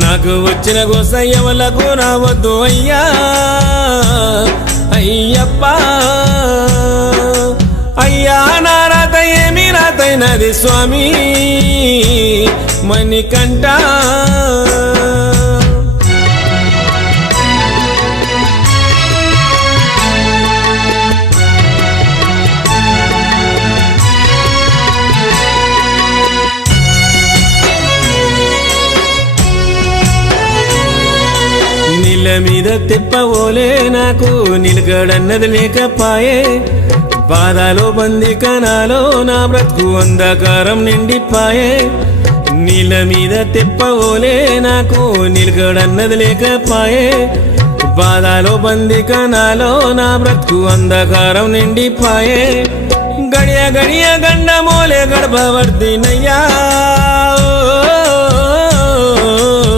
నాకు వచ్చిన గోస ఎవలకు రావద్దు అయ్యా అయ్యప్ప అయ్యా నా రాత ఏమి రాతైనది స్వామి మణికంఠ నీళ్ళ మీద తెప్పవోలే నాకు నిలకడన్నది లేకపాయే బాధలో బందికనాలో నా బ్రతుకు అంధకారం నిండిపాయే నీళ్ళ మీద తెప్పవోలే నాకు నిలకడన్నది లేకపాయే బాధలో బందికనాలో నా బ్రతుకు అంధకారం నిండిపాయే గడియ గడియ గండమోలే గడపవర్దినయ్యా